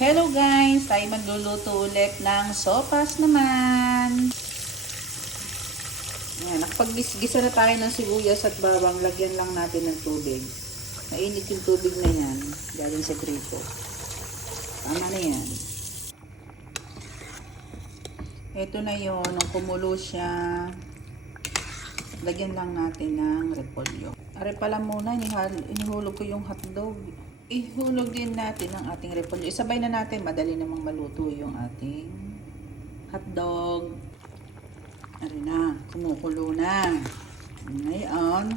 Hello guys! Tayo magluluto ulit ng sopas naman. Ayan, nakapag-gisa na tayo ng sibuyas at bawang. Lagyan lang natin ng tubig. Mainit yung tubig na yan. Galing sa gripo. Tama na yan. Ito na yon, nung kumulo siya, lagyan lang natin ng repolyo. Are pala muna, inihulog ko yung hotdog. Ihulog din natin ang ating repolyo. Isabay na natin, madali namang maluto yung ating hotdog. Are na, kumukulo na. Ngayon,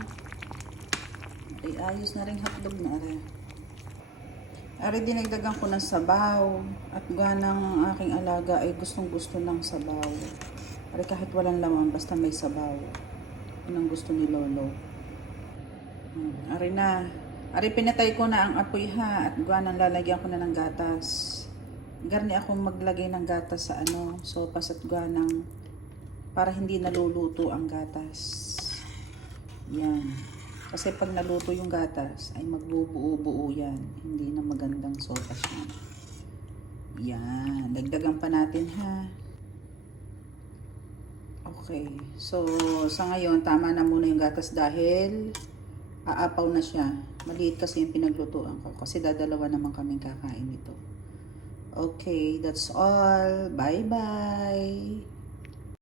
ay ayos na rin hotdog na are. Are dinagdagan ko ng sabaw. At ganang aking alaga ay gustong gusto ng sabaw. Are kahit walang laman, basta may sabaw. Yun ang gusto ni Lolo. Are na. Are pinatay ko na ang apoy ha. At ganang lalagyan ko na ng gatas. Garni akong maglagay ng gatas sa sopas at ganang para hindi naluluto ang gatas. Yan. Kasi pag naluto yung gatas, ay magbubuo-buo yan. Hindi na magandang sopas yan. Yan. Dagdagan pa natin ha. Okay. So, sa ngayon, tama na muna yung gatas dahil aapaw na siya. Maliit kasi yung pinaglutuan ko. Kasi dadalawa naman kaming kakain nito. Okay. That's all. Bye-bye.